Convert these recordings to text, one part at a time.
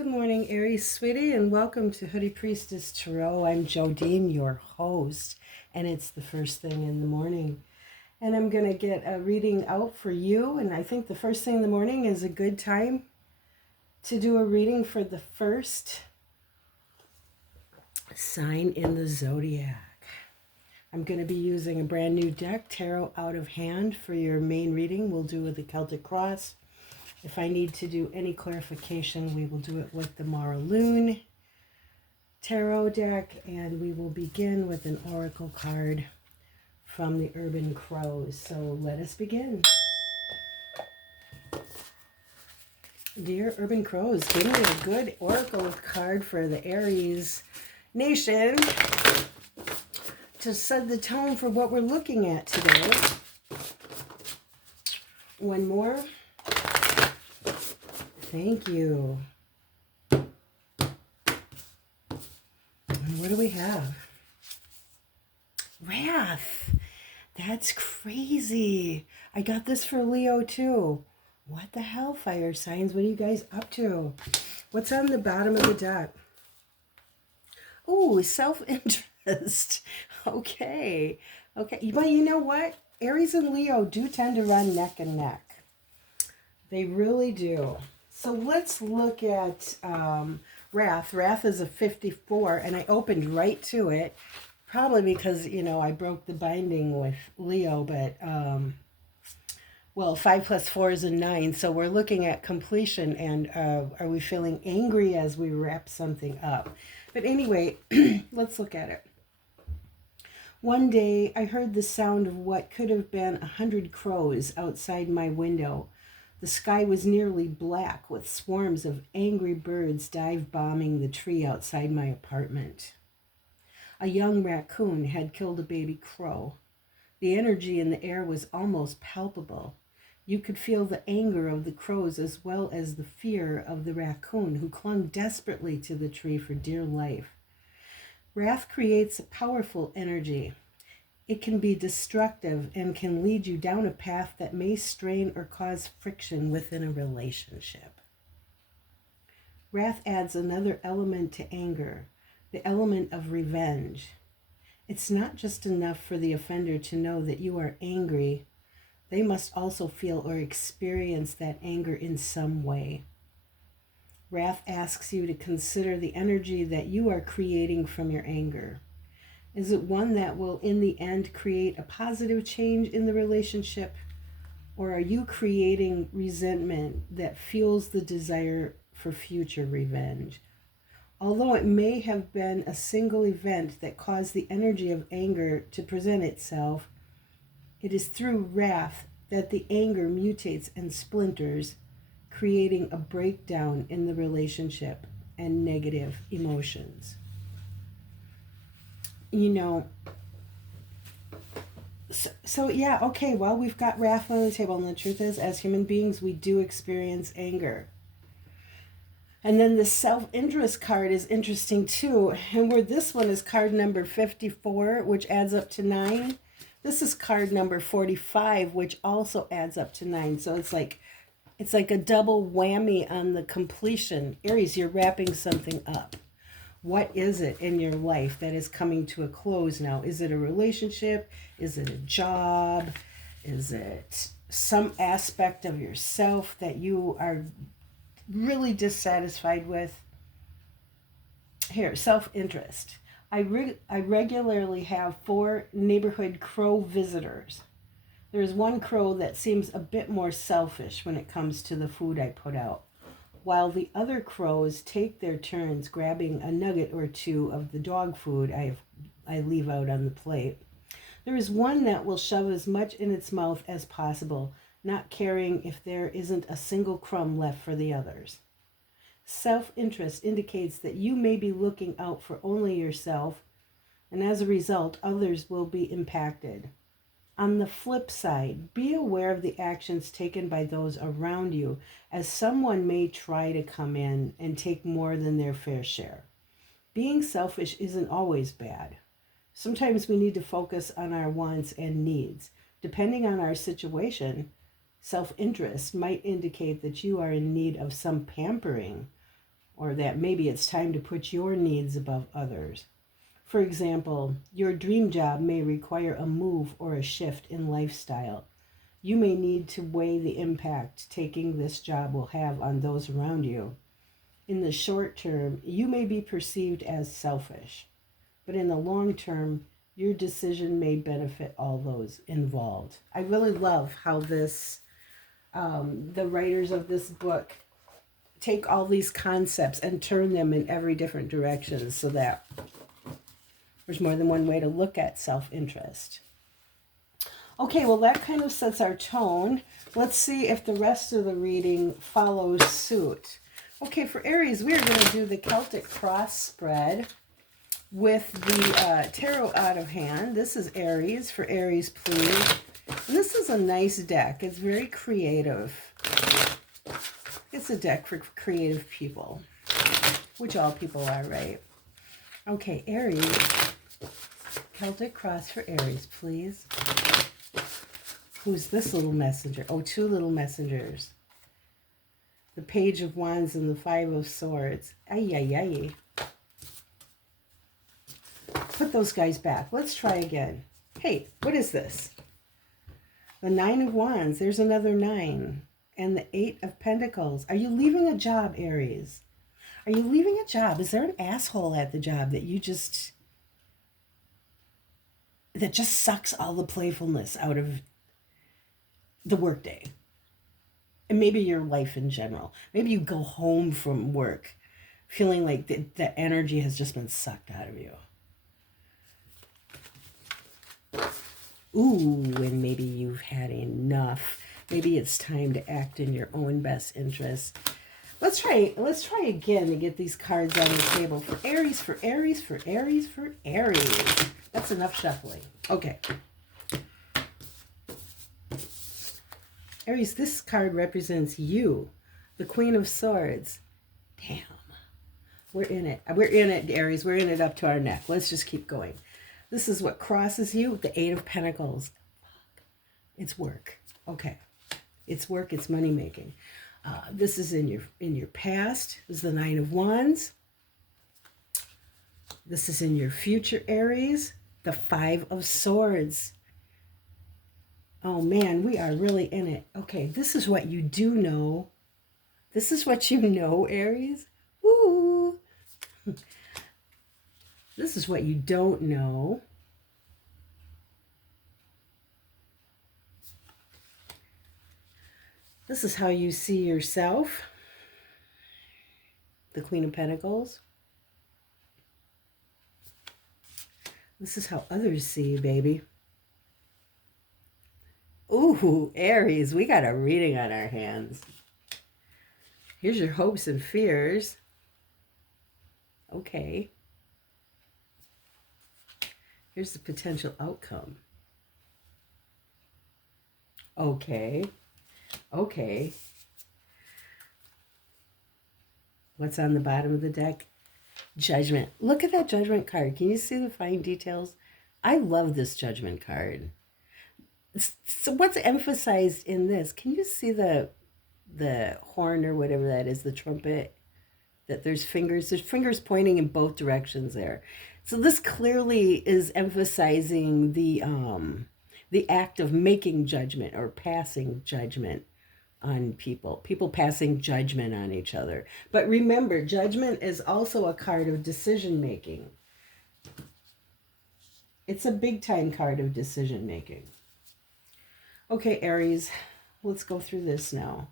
Good morning, Aries, sweetie, and welcome to Hoodie Priestess Tarot. I'm Jodine, your host, and it's the first thing in the morning. And I'm going to get a reading out for you, and I think the first thing in the morning is a good time to do a reading for the first sign in the zodiac. I'm going to be using a brand new deck, Tarot Out of Hand, for your main reading. We'll do with the Celtic Cross. If I need to do any clarification, we will do it with the Mara Loon Tarot deck, and we will begin with an oracle card from the Urban Crows. So let us begin. Dear Urban Crows, give me a good oracle card for the Aries nation to set the tone for what we're looking at today. One more. Thank you. And what do we have? Wrath. That's crazy. I got this for Leo too. What the hell, fire signs? What are you guys up to? What's on the bottom of the deck? Ooh, self-interest. Okay. Okay. But you know what? Aries and Leo do tend to run neck and neck. They really do. So let's look at Wrath. Wrath is a 54, and I opened right to it, probably because, I broke the binding with Leo, but, 5 plus 4 is a 9, so we're looking at completion, and are we feeling angry as we wrap something up? But anyway, let's look at it. One day, I heard the sound of what could have been 100 crows outside my window. The sky was nearly black with swarms of angry birds dive-bombing the tree outside my apartment. A young raccoon had killed a baby crow. The energy in the air was almost palpable. You could feel the anger of the crows as well as the fear of the raccoon, who clung desperately to the tree for dear life. Wrath creates a powerful energy. It can be destructive and can lead you down a path that may strain or cause friction within a relationship. Wrath adds another element to anger, the element of revenge. It's not just enough for the offender to know that you are angry. They must also feel or experience that anger in some way. Wrath asks you to consider the energy that you are creating from your anger. Is it one that will, in the end, create a positive change in the relationship? Or are you creating resentment that fuels the desire for future revenge? Although it may have been a single event that caused the energy of anger to present itself, it is through wrath that the anger mutates and splinters, creating a breakdown in the relationship and negative emotions. We've got wrath on the table, and the truth is, as human beings, we do experience anger. And then the self-interest card is interesting too, and where this one is card number 54, which adds up to 9. This is card number 45, which also adds up to 9. So it's like a double whammy on the completion. Aries, you're wrapping something up. What is it in your life that is coming to a close now? Is it a relationship? Is it a job? Is it some aspect of yourself that you are really dissatisfied with? Here, self-interest. I regularly have 4 neighborhood crow visitors. There's one crow that seems a bit more selfish when it comes to the food I put out, while the other crows take their turns grabbing a nugget or two of the dog food I leave out on the plate. There is one that will shove as much in its mouth as possible, not caring if there isn't a single crumb left for the others. Self-interest indicates that you may be looking out for only yourself, and as a result, others will be impacted. On the flip side, be aware of the actions taken by those around you, as someone may try to come in and take more than their fair share. Being selfish isn't always bad. Sometimes we need to focus on our wants and needs. Depending on our situation, self-interest might indicate that you are in need of some pampering or that maybe it's time to put your needs above others. For example, your dream job may require a move or a shift in lifestyle. You may need to weigh the impact taking this job will have on those around you. In the short term, you may be perceived as selfish, but in the long term, your decision may benefit all those involved. I really love how the writers of this book take all these concepts and turn them in every different direction so that there's more than one way to look at self-interest. Okay, well, that kind of sets our tone. Let's see if the rest of the reading follows suit. Okay, for Aries, we're going to do the Celtic cross spread with the tarot out of hand. This is Aries. For Aries, please. And this is a nice deck. It's very creative. It's a deck for creative people, which all people are, right? Okay, Aries. Celtic cross for Aries, please. Who's this little messenger? Oh, two little messengers. The Page of Wands and the Five of Swords. Ay, ay, ay. Put those guys back. Let's try again. Hey, what is this? The Nine of Wands. There's another 9. And the 8 of Pentacles. Are you leaving a job, Aries? Are you leaving a job? Is there an asshole at the job that that just sucks all the playfulness out of the workday? And maybe your life in general. Maybe you go home from work feeling like the energy has just been sucked out of you. Ooh, and maybe you've had enough. Maybe it's time to act in your own best interest. Let's try again to get these cards on the table. For Aries, for Aries, for Aries, for Aries. That's enough shuffling. Okay. Aries, this card represents you, the Queen of Swords. Damn. We're in it. We're in it, Aries. We're in it up to our neck. Let's just keep going. This is what crosses you, the 8 of Pentacles. It's work. Okay. It's work. It's money making. This is in your past. This is the 9 of Wands. This is in your future, Aries. The 5 of Swords. Oh man, we are really in it. Okay, this is what you do know. This is what you know, Aries. Woo! This is what you don't know. This is how you see yourself. The Queen of Pentacles. This is how others see you, baby. Ooh, Aries, we got a reading on our hands. Here's your hopes and fears. Okay. Here's the potential outcome. Okay. Okay. What's on the bottom of the deck? Judgment. Look at that Judgment card. Can you see the fine details? I love this Judgment card. So what's emphasized in this? Can you see the horn or whatever that is, the trumpet? That there's fingers pointing in both directions there. So this clearly is emphasizing the act of making judgment or passing judgment on people passing judgment on each other. But remember, judgment is also a card of decision making. It's a big time card of decision making. Okay, Aries, let's go through this now.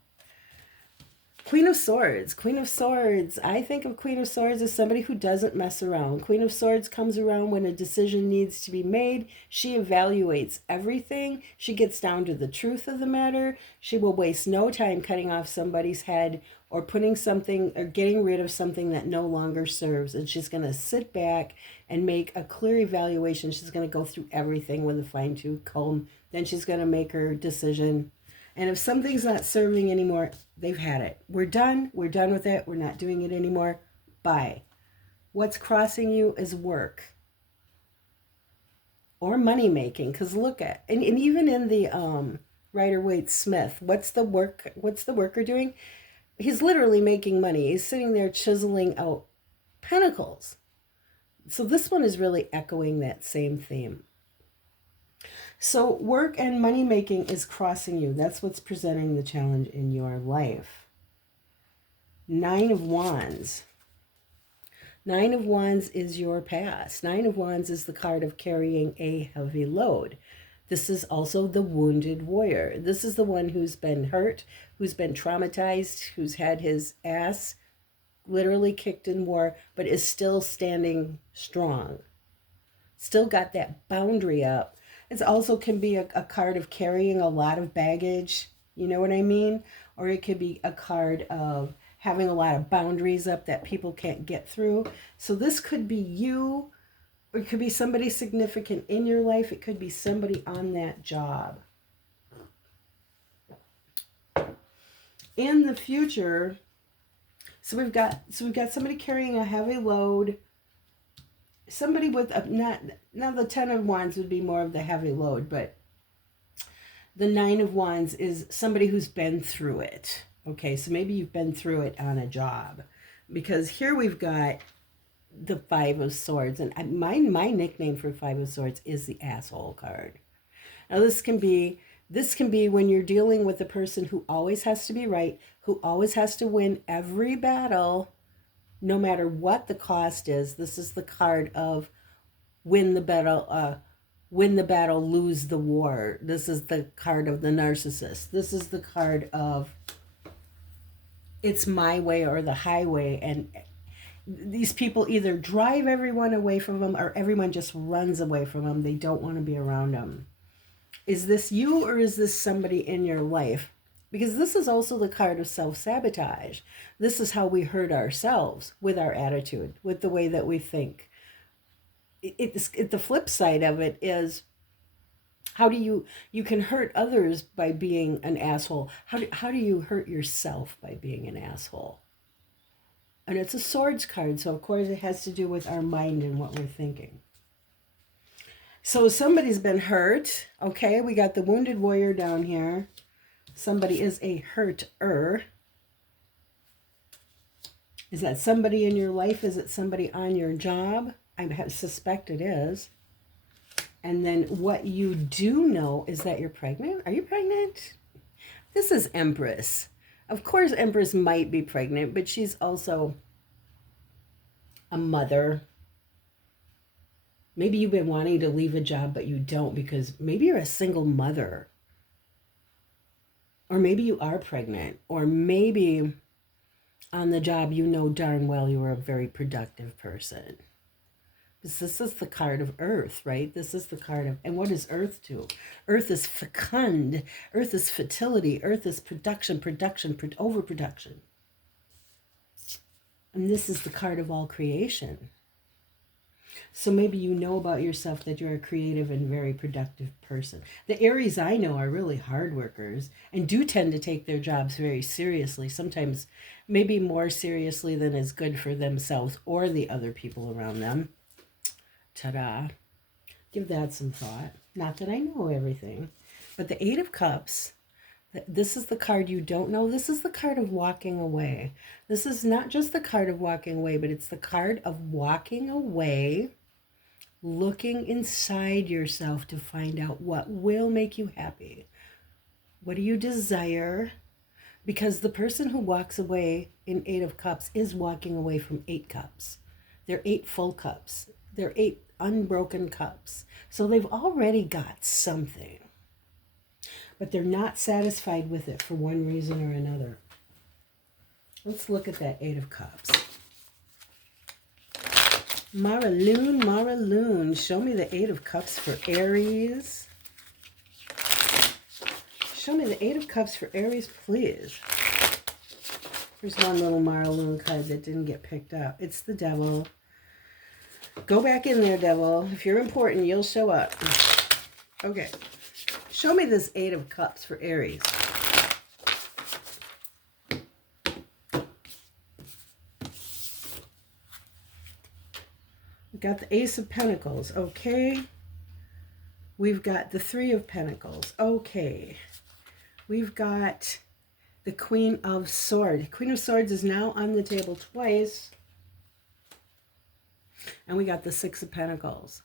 Queen of Swords. Queen of Swords. I think of Queen of Swords as somebody who doesn't mess around. Queen of Swords comes around when a decision needs to be made. She evaluates everything. She gets down to the truth of the matter. She will waste no time cutting off somebody's head or putting something or getting rid of something that no longer serves. And she's going to sit back and make a clear evaluation. She's going to go through everything with a fine-tooth comb. Then she's going to make her decision. And if something's not serving anymore, they've had it. We're done. We're done with it. We're not doing it anymore. Bye. What's crossing you is work. Or money making. Because look at, and even in the Rider-Waite-Smith, what's the worker doing? he's literally making money. He's sitting there chiseling out pentacles. So this one is really echoing that same theme. So work and money making is crossing you. That's what's presenting the challenge in your life. 9 of Wands. 9 of Wands is your past. 9 of Wands is the card of carrying a heavy load. This is also the wounded warrior. This is the one who's been hurt, who's been traumatized, who's had his ass literally kicked in war, but is still standing strong. Still got that boundary up. It also can be a card of carrying a lot of baggage, you know what I mean? Or it could be a card of having a lot of boundaries up that people can't get through. So this could be you, or it could be somebody significant in your life. It could be somebody on that job. In the future, so we've got somebody carrying a heavy load. Somebody with a, now the 10 of Wands would be more of the heavy load, but the 9 of Wands is somebody who's been through it. Okay, so maybe you've been through it on a job, because here we've got the 5 of Swords, and my nickname for 5 of Swords is the asshole card. Now this can be when you're dealing with a person who always has to be right, who always has to win every battle, no matter what the cost is. This is the card of win the battle, lose the war. This is the card of the narcissist. This is the card of it's my way or the highway. And these people either drive everyone away from them, or everyone just runs away from them. They don't want to be around them. Is this you, or is this somebody in your life? Because this is also the card of self-sabotage. This is how we hurt ourselves, with our attitude, with the way that we think. The flip side of it is, how do you can hurt others by being an asshole. How do you hurt yourself by being an asshole? And it's a Swords card, so of course it has to do with our mind and what we're thinking. So somebody's been hurt. Okay, we got the wounded warrior down here. Somebody is a hurter. Is that somebody in your life? Is it somebody on your job? I suspect it is. And then what you do know is that you're pregnant. Are you pregnant? This is Empress. Of course, Empress might be pregnant, but she's also a mother. Maybe you've been wanting to leave a job, but you don't, because maybe you're a single mother. Or maybe you are pregnant. Or maybe on the job you know darn well you are a very productive person. Because this is the card of Earth, right? This is the card of, and what does Earth do? Earth is fecund. Earth is fertility. Earth is production, overproduction. And this is the card of all creation. So maybe you know about yourself that you're a creative and very productive person. The Aries I know are really hard workers and do tend to take their jobs very seriously, sometimes maybe more seriously than is good for themselves or the other people around them. Ta-da. Give that some thought. Not that I know everything. But the 8 of Cups, this is the card you don't know. This is the card of walking away. This is not just the card of walking away, but it's the card of walking away, looking inside yourself to find out what will make you happy. What do you desire? Because the person who walks away in 8 of Cups is walking away from 8 cups. They're 8 full cups. They're 8 unbroken cups. So they've already got something. But they're not satisfied with it for one reason or another. Let's look at that 8 of Cups. Mara-loon, show me the 8 of Cups for Aries. Show me the 8 of Cups for Aries, please. There's one little Mara-loon card that didn't get picked up. It's the Devil. Go back in there, Devil. If you're important, you'll show up. Okay. Show me this 8 of Cups for Aries. We've got the Ace of Pentacles. Okay. We've got the 3 of Pentacles. Okay. We've got the Queen of Swords. Queen of Swords is now on the table twice. And we got the Six of Pentacles.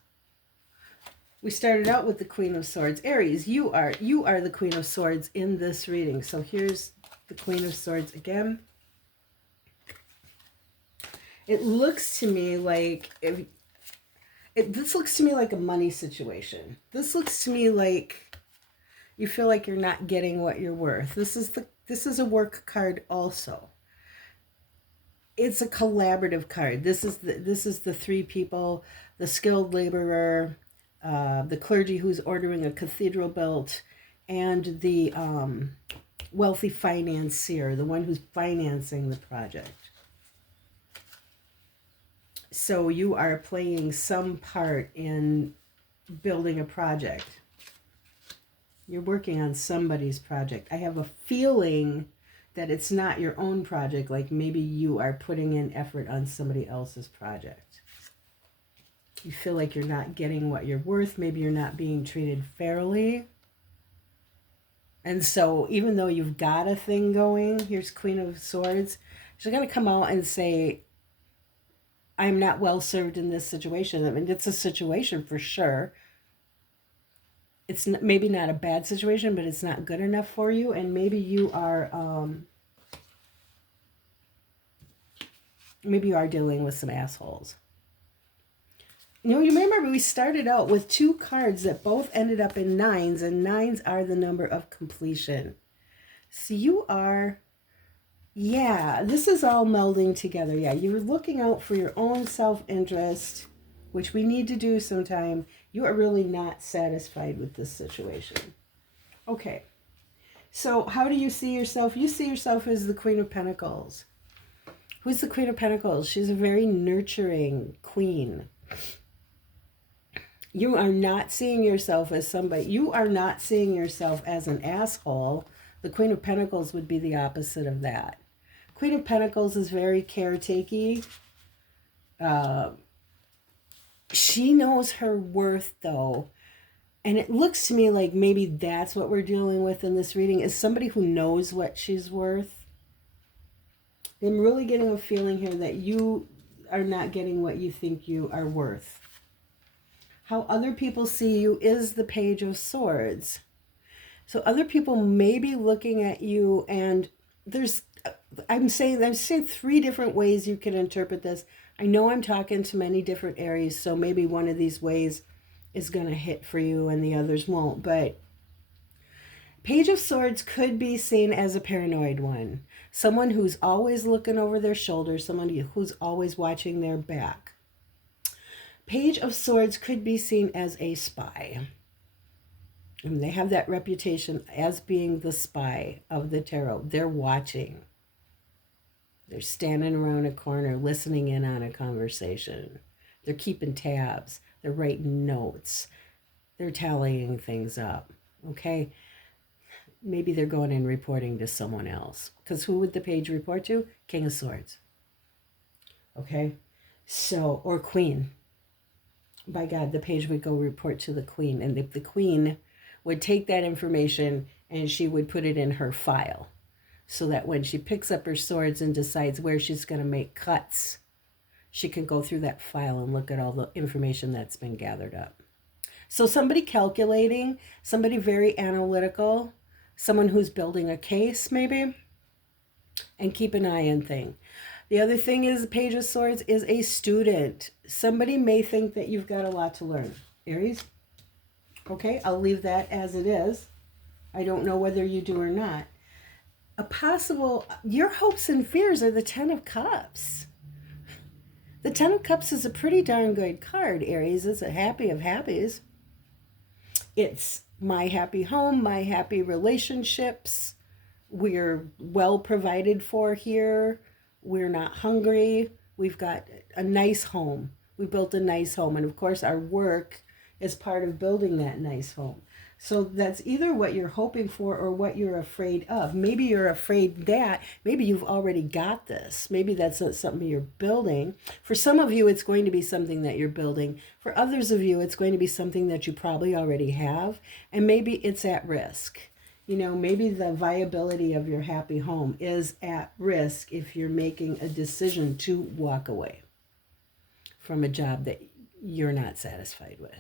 We started out with the Queen of Swords. Aries, you are the Queen of Swords in this reading. So here's the Queen of Swords again. It looks to me like this looks to me like a money situation. This looks to me like you feel like you're not getting what you're worth. This is a work card also. It's a collaborative card. This is the three people, the skilled laborer, the clergy who's ordering a cathedral built, and the wealthy financier, the one who's financing the project. So you are playing some part in building a project. You're working on somebody's project. I have a feeling that it's not your own project, like maybe you are putting in effort on somebody else's project. You feel like you're not getting what you're worth. Maybe you're not being treated fairly. And so even though you've got a thing going, here's Queen of Swords, she's going to come out and say, I'm not well served in this situation. I mean, it's a situation for sure. It's maybe not a bad situation, but it's not good enough for you. And maybe you are dealing with some assholes. You know, you remember we started out with two cards that both ended up in nines, and nines are the number of completion. So you are, yeah, this is all melding together. Yeah, you're looking out for your own self-interest, which we need to do sometime. You are really not satisfied with this situation. Okay, so how do you see yourself? You see yourself as the Queen of Pentacles. Who's the Queen of Pentacles? She's a very nurturing queen. You are not seeing yourself as somebody. You are not seeing yourself as an asshole. The Queen of Pentacles would be the opposite of that. Queen of Pentacles is very caretaking. She knows her worth, though. And it looks to me like maybe that's what we're dealing with in this reading, is somebody who knows what she's worth. I'm really getting a feeling here that you are not getting what you think you are worth. How other people see you is the Page of Swords. So other people may be looking at you, and I'm saying three different ways you can interpret this. I know I'm talking to many different Aries, so maybe one of these ways is going to hit for you and the others won't. But Page of Swords could be seen as a paranoid one. Someone who's always looking over their shoulder, someone who's always watching their back. Page of Swords could be seen as a spy. And they have that reputation as being the spy of the tarot. They're watching. They're standing around a corner listening in on a conversation. They're keeping tabs. They're writing notes. They're tallying things up. Okay? Maybe they're going and reporting to someone else. Because who would the page report to? King of Swords. Okay? So, or Queen. By God, the page would go report to the Queen. And the Queen would take that information and she would put it in her file. So that when she picks up her swords and decides where she's going to make cuts, she can go through that file and look at all the information that's been gathered up. So somebody calculating, somebody very analytical, someone who's building a case maybe, and keep an eye on things. The other thing is the Page of Swords is a student. Somebody may think that you've got a lot to learn. Aries? Okay, I'll leave that as it is. I don't know whether you do or not. Your hopes and fears are the Ten of Cups. The Ten of Cups is a pretty darn good card, Aries. It's a happy of happies. It's my happy home, my happy relationships. We're well provided for here. We're not hungry. We've got a nice home. We built a nice home. And of course, our work is part of building that nice home. So that's either what you're hoping for or what you're afraid of. Maybe you're afraid that, maybe you've already got this. Maybe that's not something you're building. For some of you, it's going to be something that you're building. For others of you, it's going to be something that you probably already have. And maybe it's at risk. You know, maybe the viability of your happy home is at risk if you're making a decision to walk away from a job that you're not satisfied with.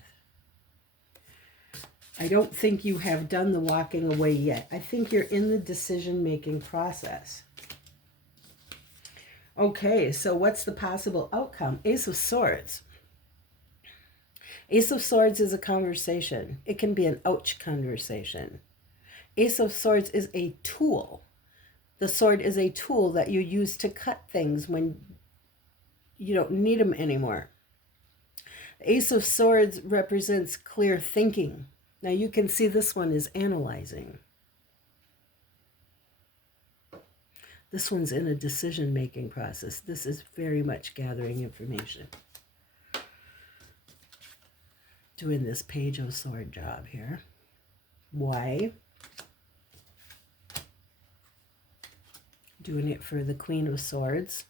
I don't think you have done the walking away yet. I think you're in the decision-making process. Okay, so what's the possible outcome? Ace of Swords. Ace of Swords is a conversation. It can be an ouch conversation. Ace of Swords is a tool. The sword is a tool that you use to cut things when you don't need them anymore. Ace of Swords represents clear thinking. Now you can see this one is analyzing. This one's in a decision-making process. This is very much gathering information. Doing this Page of Sword job here. Why? Doing it for the Queen of Swords.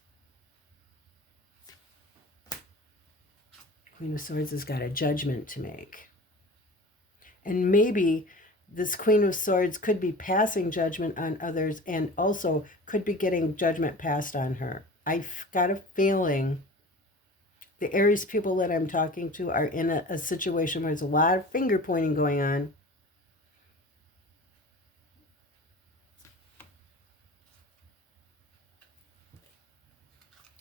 Queen of Swords has got a judgment to make. And maybe this Queen of Swords could be passing judgment on others and also could be getting judgment passed on her. I've got a feeling the Aries people that I'm talking to are in a situation where there's a lot of finger pointing going on.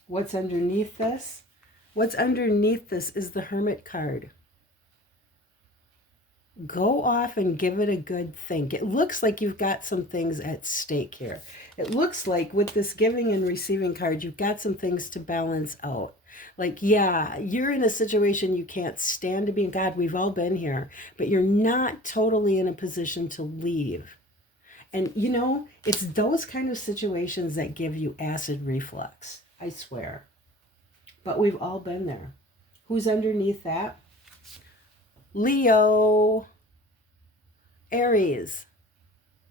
What's underneath this? What's underneath this is the Hermit card. Go off and give it a good think. It looks like you've got some things at stake here. It looks like with this giving and receiving card, you've got some things to balance out. Like, yeah, you're in a situation you can't stand to be in. God, we've all been here, but you're not totally in a position to leave. And, you know, it's those kind of situations that give you acid reflux, I swear. But we've all been there. Who's underneath that? Leo. Aries.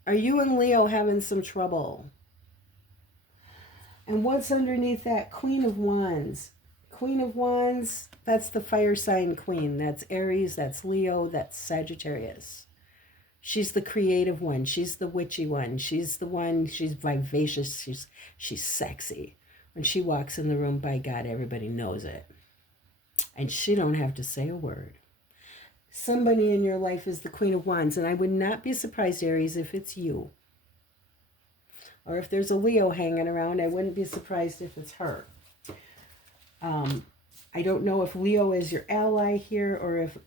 Are you and Leo having some trouble? And what's underneath that? Queen of Wands. Queen of Wands, that's the fire sign queen. That's Aries, that's Leo, that's Sagittarius. She's the creative one. She's the witchy one. She's the one, she's vivacious. She's sexy. When she walks in the room, by God, everybody knows it. And she don't have to say a word. Somebody in your life is the Queen of Wands, and I would not be surprised, Aries, if it's you. Or if there's a Leo hanging around, I wouldn't be surprised if it's her. I don't know if Leo is your ally here or if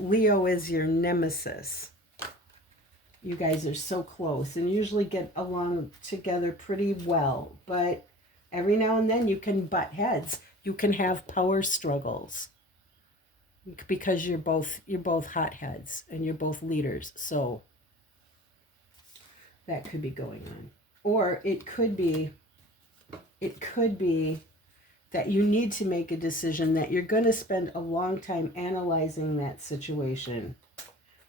Leo is your nemesis. You guys are so close and usually get along together pretty well, but every now and then you can butt heads. You can have power struggles because you're both hotheads and you're both leaders. So that could be going on. Or it could be that you need to make a decision that you're going to spend a long time analyzing that situation.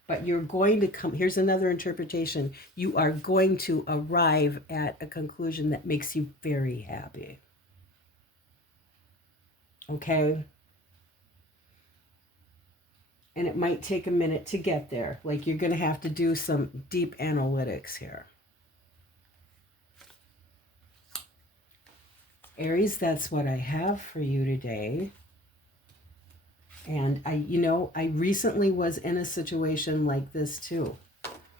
But you're going to come, here's another interpretation. You are going to arrive at a conclusion that makes you very happy. Okay? And it might take a minute to get there. Like you're going to have to do some deep analytics here. Aries, that's what I have for you today. And I recently was in a situation like this too,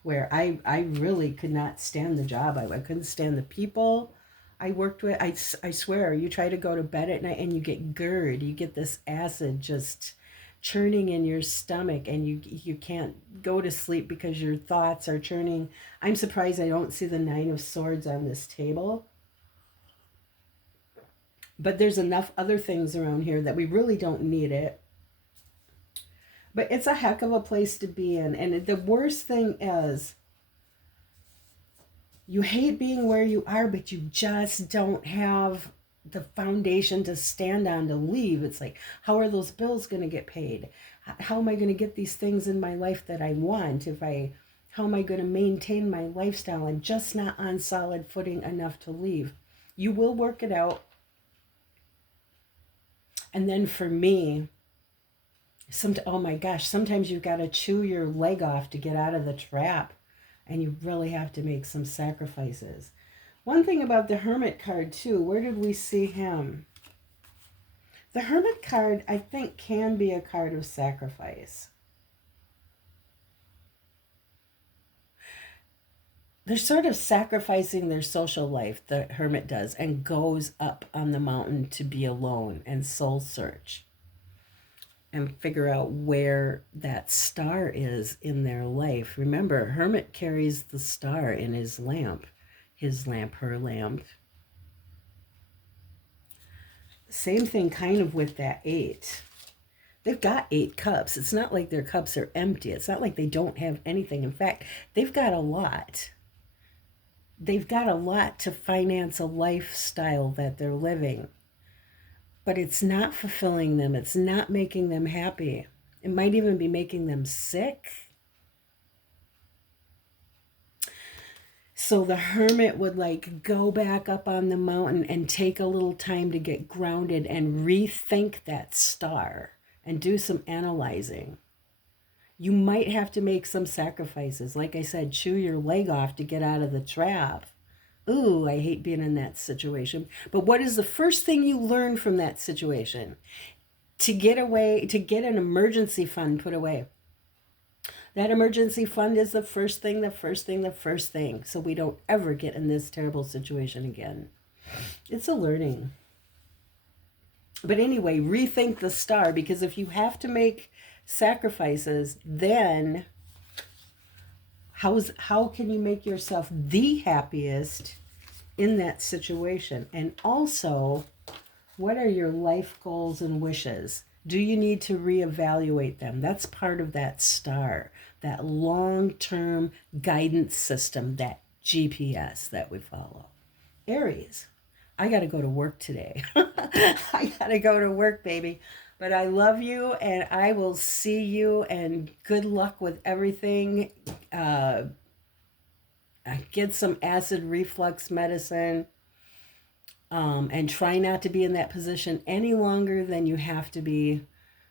where I really could not stand the job. I couldn't stand the people I worked with. I swear, you try to go to bed at night and you get GERD. You get this acid just churning in your stomach and you can't go to sleep because your thoughts are churning. I'm surprised I don't see the Nine of Swords on this table. But there's enough other things around here that we really don't need it. But it's a heck of a place to be in. And the worst thing is, you hate being where you are, but you just don't have the foundation to stand on to leave. It's like, how are those bills going to get paid? How am I going to get these things in my life that I want? How am I going to maintain my lifestyle? I'm just not on solid footing enough to leave. You will work it out. And then for me, oh my gosh, sometimes you've got to chew your leg off to get out of the trap. and you really have to make some sacrifices. One thing about the Hermit card too, where did we see him? The Hermit card, I think, can be a card of sacrifice. They're sort of sacrificing their social life, the Hermit does, and goes up on the mountain to be alone and soul search and figure out where that star is in their life. Remember, Hermit carries the star in his lamp, her lamp. Same thing kind of with that 8. They've got 8 cups. It's not like their cups are empty. It's not like they don't have anything. In fact, they've got a lot. They've got a lot to finance a lifestyle that they're living. But it's not fulfilling them. It's not making them happy. It might even be making them sick. So the Hermit would like go back up on the mountain and take a little time to get grounded and rethink that star and do some analyzing. You might have to make some sacrifices. Like I said, chew your leg off to get out of the trap. Ooh, I hate being in that situation. But what is the first thing you learn from that situation? To get away, to get an emergency fund put away. That emergency fund is the first thing. So we don't ever get in this terrible situation again. It's a learning. But anyway, rethink the star, because if you have to make sacrifices, then how can you make yourself the happiest in that situation? And also, what are your life goals and wishes? Do you need to reevaluate them? That's part of that star, that long-term guidance system, that GPS that we follow. Aries, I got to go to work today. I got to go to work, baby. But I love you, and I will see you, and good luck with everything. Get some acid reflux medicine, and try not to be in that position any longer than you have to be.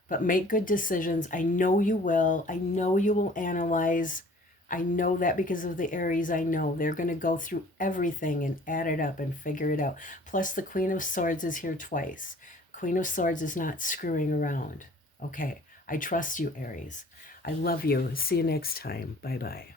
But make good decisions. I know you will. I know you will analyze. I know that because of the Aries. I know they're going to go through everything and add it up and figure it out. Plus, the Queen of Swords is here twice. Queen of Swords is not screwing around. Okay, I trust you, Aries. I love you. See you next time. Bye-bye.